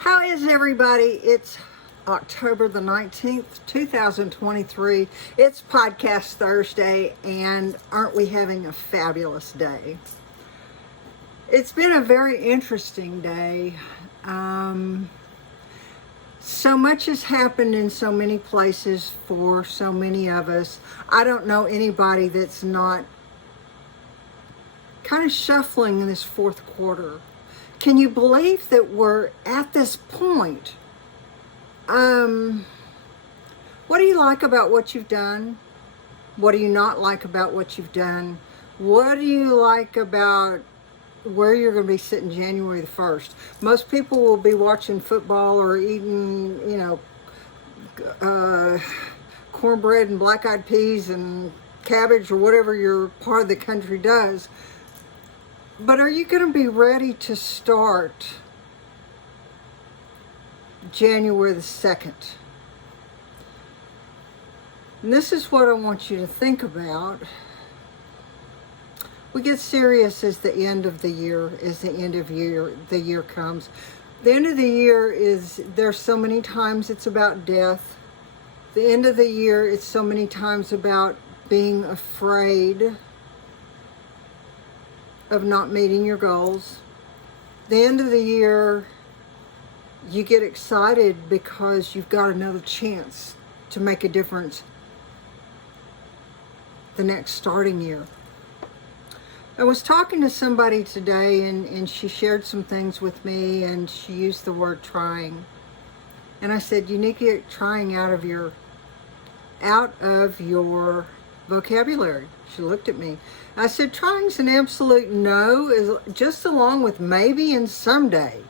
How is everybody? It's October the 19th, 2023. It's Podcast Thursday, and aren't we having a fabulous day? It's been a very interesting day. So much has happened in so many places for so many of us. I don't know anybody that's not kind of shuffling in this fourth quarter. Can you believe that we're at this point? What do you like about what you've done? What do you not like about what you've done? What do you like about where you're going to be sitting January the 1st? Most people will be watching football or eating, cornbread and black-eyed peas and cabbage or whatever your part of the country does. But are you going to be ready to start January the 2nd? And this is what I want you to think about. We get serious as the end of the year, the year comes. The end of the year there's so many times it's about death. The end of the year, it's so many times about being afraid of not meeting your goals. The end of the year, you get excited because you've got another chance to make a difference the next starting year. I was talking to somebody today and she shared some things with me and she used the word trying. And I said, you need to get trying out of your vocabulary. She looked at me. I said, trying's an absolute no, is just along with maybe and someday.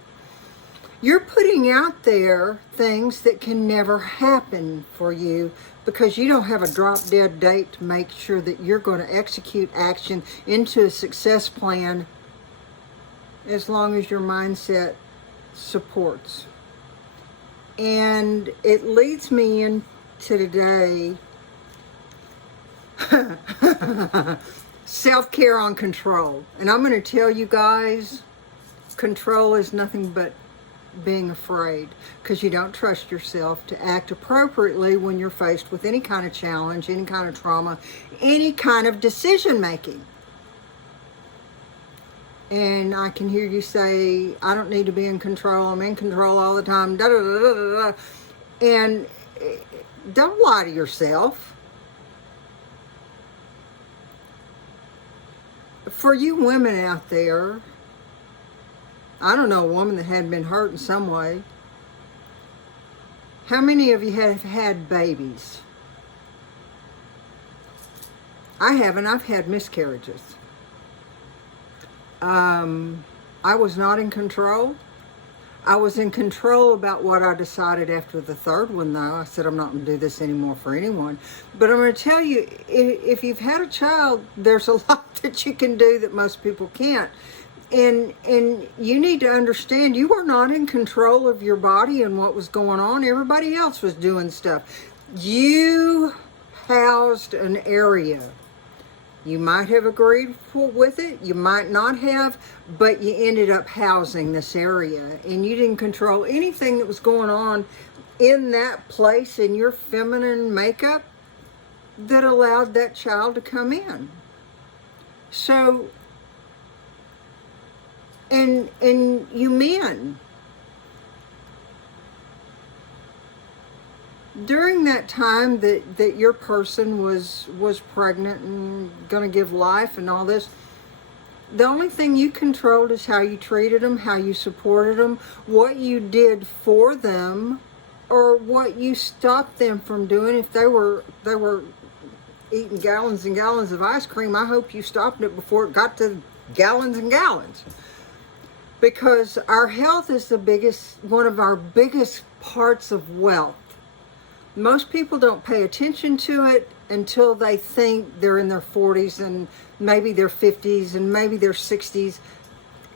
You're putting out there things that can never happen for you because you don't have a drop dead date to make sure that you're going to execute action into a success plan as long as your mindset supports. And it leads me into today. Self-care on control. And I'm going to tell you guys, control is nothing but being afraid because you don't trust yourself to act appropriately when you're faced with any kind of challenge, any kind of trauma, any kind of decision making. And I can hear you say, I don't need to be in control. I'm in control all the time. Da, da, da, da, da. And don't lie to yourself. For you women out there, I don't know a woman that hadn't been hurt in some way. How many of you have had babies? I haven't. I've had miscarriages. I was not in control. I was in control about what I decided after the third one, though. I said, I'm not going to do this anymore for anyone. But I'm going to tell you, if you've had a child, there's a lot that you can do that most people can't. And you need to understand you were not in control of your body and what was going on. Everybody else was doing stuff. You housed an area. You might have agreed with it, you might not have, but you ended up housing this area and you didn't control anything that was going on in that place in your feminine makeup that allowed that child to come in. So, and you men, during that time that your person was pregnant and going to give life and all this, the only thing you controlled is how you treated them, how you supported them, what you did for them, or what you stopped them from doing. If they were eating gallons and gallons of ice cream, I hope you stopped it before it got to gallons and gallons. Because our health is one of our biggest parts of wealth. Most people don't pay attention to it until they think they're in their 40s and maybe their 50s and maybe their 60s.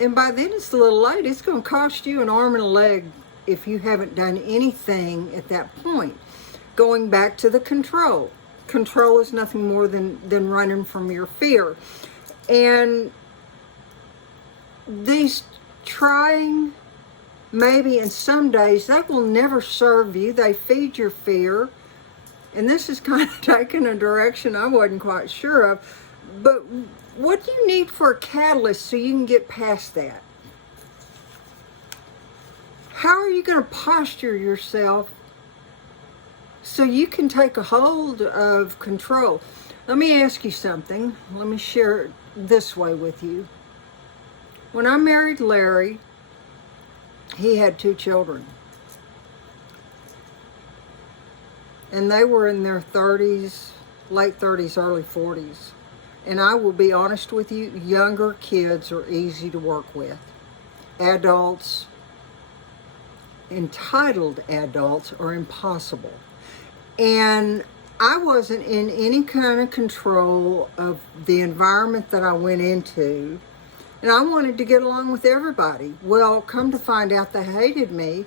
And by then it's a little late. It's going to cost you an arm and a leg if you haven't done anything at that point. Going back to the control. Control is nothing more than running from your fear. And these trying maybe, and some days they will never serve you. They feed your fear. And this is kind of taking a direction I wasn't quite sure of. But what do you need for a catalyst so you can get past that? How are you going to posture yourself so you can take a hold of control? Let me ask you something. Let me share it this way with you. When I married Larry, he had 2 children. And they were in their 30s, late 30s, early 40s. And I will be honest with you, younger kids are easy to work with. Adults, entitled adults, are impossible. And I wasn't in any kind of control of the environment that I went into. And I wanted to get along with everybody. Well, come to find out they hated me.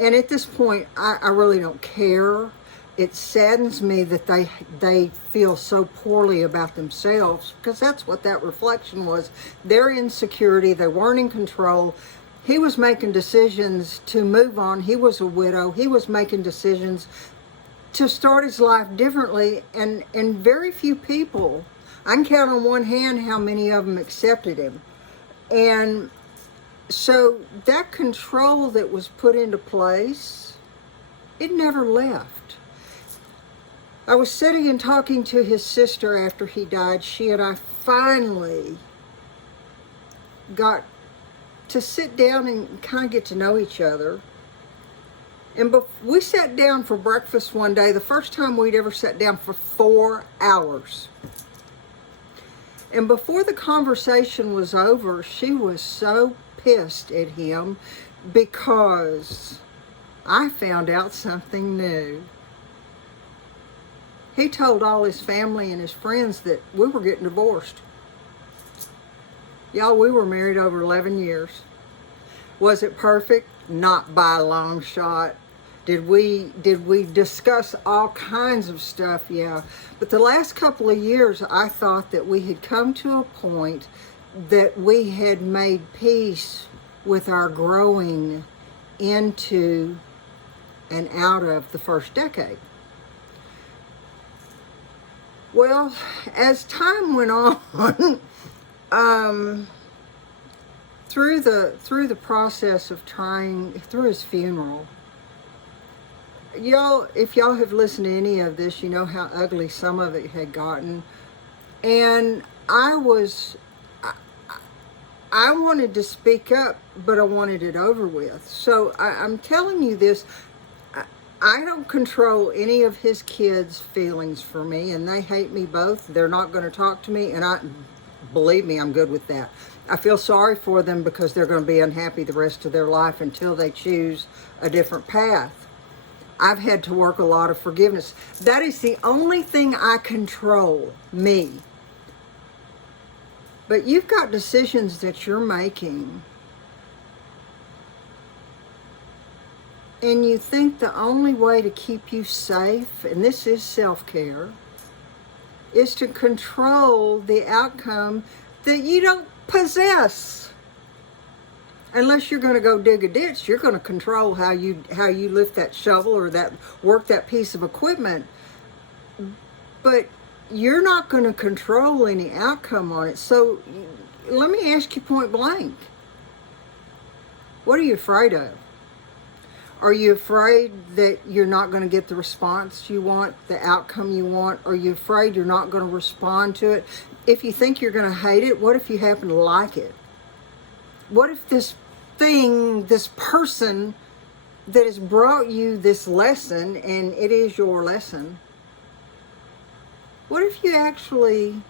And at this point, I really don't care. It saddens me that they feel so poorly about themselves, because that's what that reflection was. Their insecurity, they weren't in control. He was making decisions to move on. He was a widow. He was making decisions to start his life differently, and very few people, I can count on one hand how many of them accepted him. And so that control that was put into place, it never left. I was sitting and talking to his sister after he died. She and I finally got to sit down and kind of get to know each other. And we sat down for breakfast one day, the first time we'd ever sat down, for 4 hours. And before the conversation was over, she was so pissed at him because I found out something new. He told all his family and his friends that we were getting divorced. Y'all, we were married over 11 years. Was it perfect? Not by a long shot. Did we discuss all kinds of stuff? Yeah. But the last couple of years, I thought that we had come to a point that we had made peace with our growing into and out of the first decade. Well, as time went on, through the process of through his funeral, y'all, if y'all have listened to any of this, you know how ugly some of it had gotten. And I wanted to speak up, but I wanted it over with. So I'm telling you this. I don't control any of his kids' feelings for me, and they hate me both. They're not going to talk to me, and believe me, I'm good with that. I feel sorry for them because they're going to be unhappy the rest of their life until they choose a different path. I've had to work a lot of forgiveness. That is the only thing I control, me. But you've got decisions that you're making, and you think the only way to keep you safe, and this is self-care, is to control the outcome that you don't possess. Unless you're going to go dig a ditch, you're going to control how you lift that shovel or work that piece of equipment. But you're not going to control any outcome on it. So let me ask you point blank. What are you afraid of? Are you afraid that you're not going to get the response you want, the outcome you want? Are you afraid you're not going to respond to it? If you think you're going to hate it, what if you happen to like it? What if this thing, this person that has brought you this lesson, and it is your lesson, what if you actually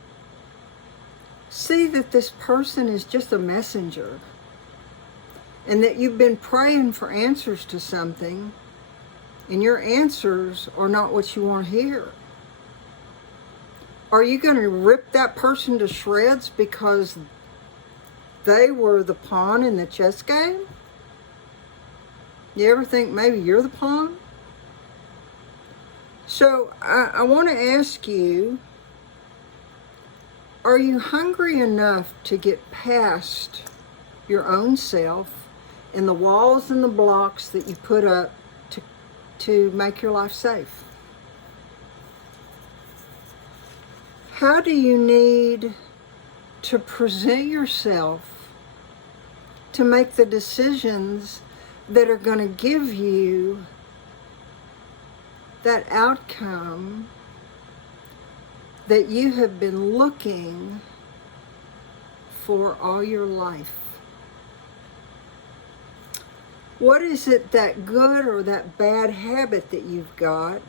see that this person is just a messenger? And that you've been praying for answers to something, and your answers are not what you want to hear. Are you going to rip that person to shreds because they were the pawn in the chess game? You ever think maybe you're the pawn? So I want to ask you, are you hungry enough to get past your own self and the walls and the blocks that you put up to make your life safe? How do you need to present yourself to make the decisions that are going to give you that outcome that you have been looking for all your life? What is it, that good or that bad habit that you've got,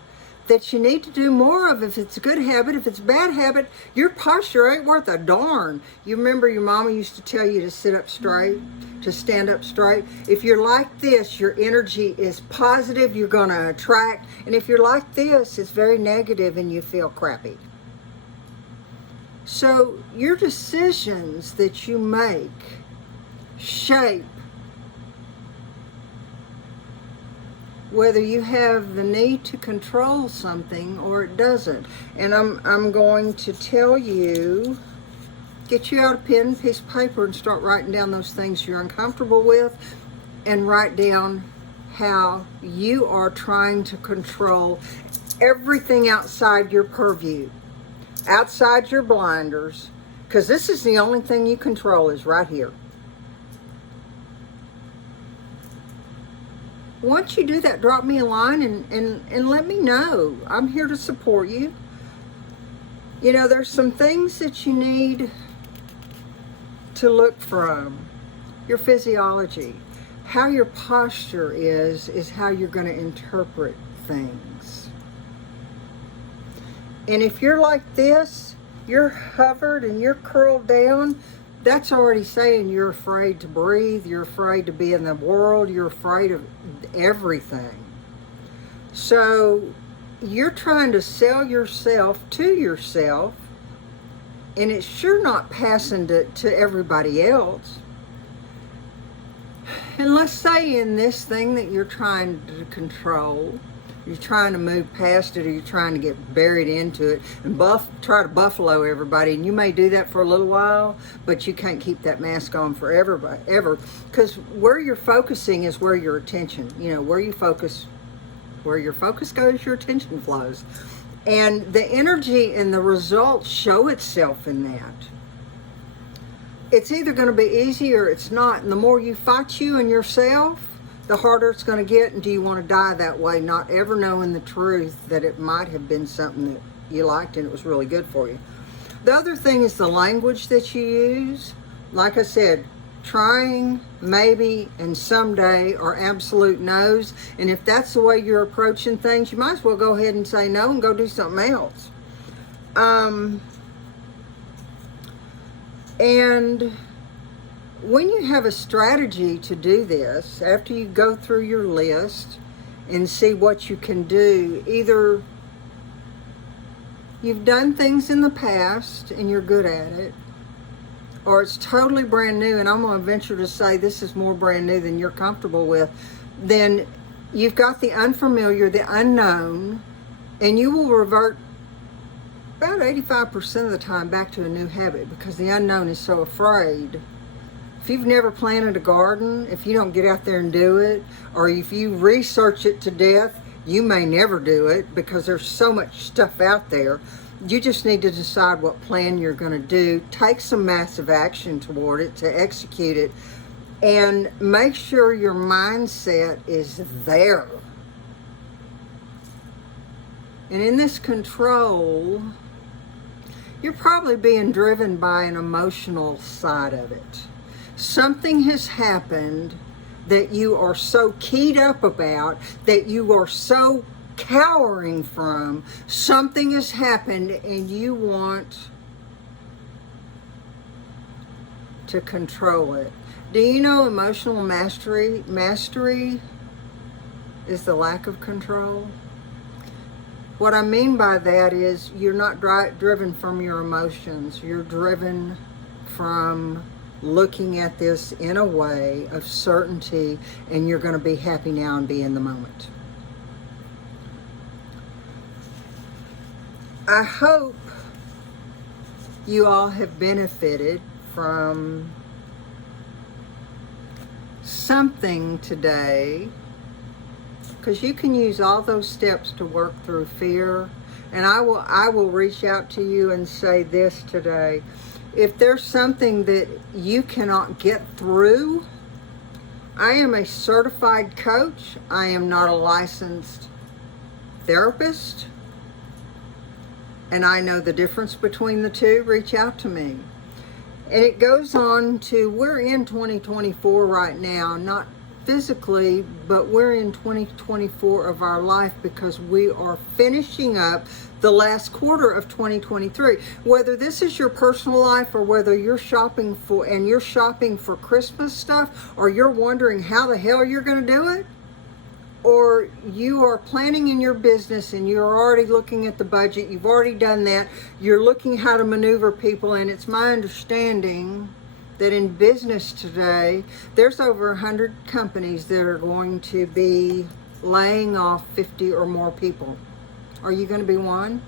that you need to do more of? If it's a good habit, if it's a bad habit, your posture ain't worth a darn. You remember your mama used to tell you to sit up straight, to stand up straight. If you're like this, your energy is positive, you're going to attract. And if you're like this, it's very negative and you feel crappy. So your decisions that you make shape whether you have the need to control something or it doesn't. And I'm going to tell you, get you out a pen and piece of paper and start writing down those things you're uncomfortable with, and write down how you are trying to control everything outside your purview, outside your blinders, because this is the only thing you control, is right here. Once you do that, drop me a line and let me know. I'm here to support you. You know, there's some things that you need to look from. Your physiology. How your posture is how you're going to interpret things. And if you're like this, you're hovered and you're curled down, that's already saying you're afraid to breathe, you're afraid to be in the world, you're afraid of everything. So you're trying to sell yourself to yourself, and it's sure not passing to everybody else. And let's say in this thing that you're trying to control, you're trying to move past it, or you're trying to get buried into it and try to buffalo everybody. And you may do that for a little while, but you can't keep that mask on forever, ever. Because where you're focusing is where your attention, where your focus goes, your attention flows. And the energy and the results show itself in that. It's either going to be easy or it's not. And the more you fight you and yourself, the harder it's going to get. And do you want to die that way, not ever knowing the truth that it might have been something that you liked and it was really good for you? The other thing is the language that you use. Like I said, trying, maybe, and someday are absolute no's. And if that's the way you're approaching things, you might as well go ahead and say no and go do something else. And when you have a strategy to do this, after you go through your list and see what you can do, either you've done things in the past and you're good at it, or it's totally brand new, and I'm going to venture to say this is more brand new than you're comfortable with, then you've got the unfamiliar, the unknown, and you will revert about 85% of the time back to a new habit, because the unknown is so afraid. If you've never planted a garden, if you don't get out there and do it, or if you research it to death, you may never do it because there's so much stuff out there. You just need to decide what plan you're going to do. Take some massive action toward it to execute it, and make sure your mindset is there. And in this control, you're probably being driven by an emotional side of it. Something has happened that you are so keyed up about, that you are so cowering from. Something has happened and you want to control it. Do you know emotional mastery is the lack of control? What I mean by that is you're not driven from your emotions. You're driven from looking at this in a way of certainty, and you're going to be happy now and be in the moment. I hope you all have benefited from something today, because you can use all those steps to work through fear. And I will reach out to you and say this today. If there's something that you cannot get through, I am a certified coach. I am not a licensed therapist. And I know the difference between the two. Reach out to me. And it goes on to, we're in 2024 right now, not physically, but we're in 2024 of our life because we are finishing up the last quarter of 2023. Whether this is your personal life or whether you're shopping for Christmas stuff, or you're wondering how the hell you're going to do it, or you are planning in your business and you're already looking at the budget, you've already done that, you're looking how to maneuver people, and it's my understanding that in business today, there's over 100 companies that are going to be laying off 50 or more people. Are you going to be one?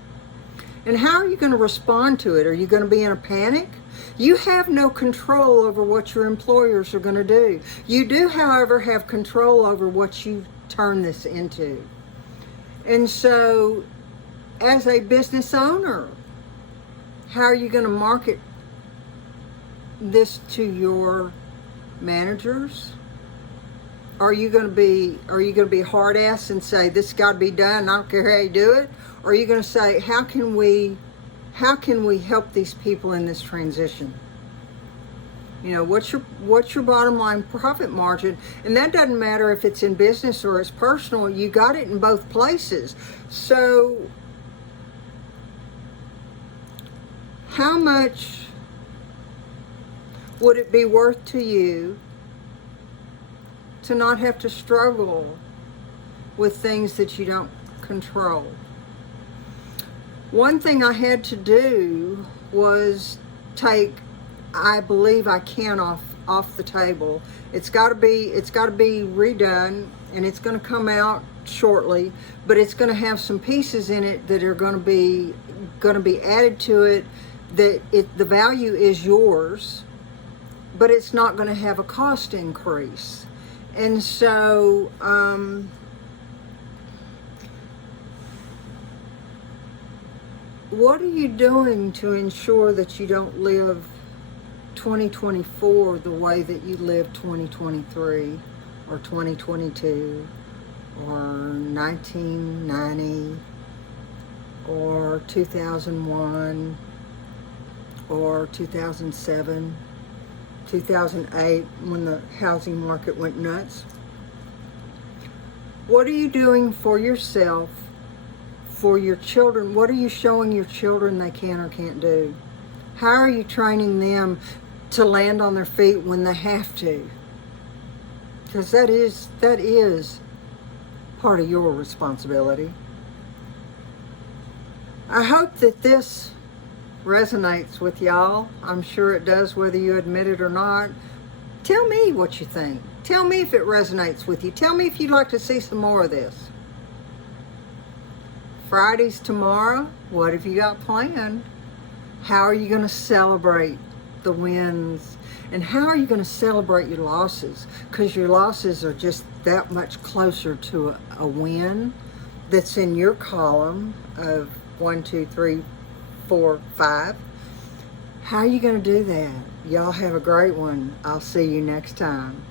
And how are you going to respond to it? Are you going to be in a panic? You have no control over what your employers are going to do. You do, however, have control over what you turn this into. And so, as a business owner, how are you going to market this to your managers? Are you going to be hard ass and say this got to be done, I don't care how you do it? Or are you going to say, how can we help these people in this transition? You know, what's your bottom line profit margin? And that doesn't matter if it's in business or it's personal. You got it in both places. So how much would it be worth to you to not have to struggle with things that you don't control? One thing I had to do was take, I believe I can, off the table. It's got to be redone, and it's going to come out shortly, but it's going to have some pieces in it that are going to be added to it, that the value is yours, but it's not going to have a cost increase. And so what are you doing to ensure that you don't live 2024 the way that you lived 2023 or 2022 or 1990 or 2001 or 2007, 2008, when the housing market went nuts? What are you doing for yourself, for your children? What are you showing your children they can or can't do? How are you training them to land on their feet when they have to? Because that is part of your responsibility. I hope that this resonates with y'all. I'm sure it does, whether you admit it or not. Tell me what you think. Tell me if it resonates with you. Tell me if you'd like to see some more of this. Friday's tomorrow. What have you got planned? How are you going to celebrate the wins? And how are you going to celebrate your losses? Because your losses are just that much closer to a win that's in your column of 1, 2, 3, 4, 5. How are you going to do that? Y'all have a great one. I'll see you next time.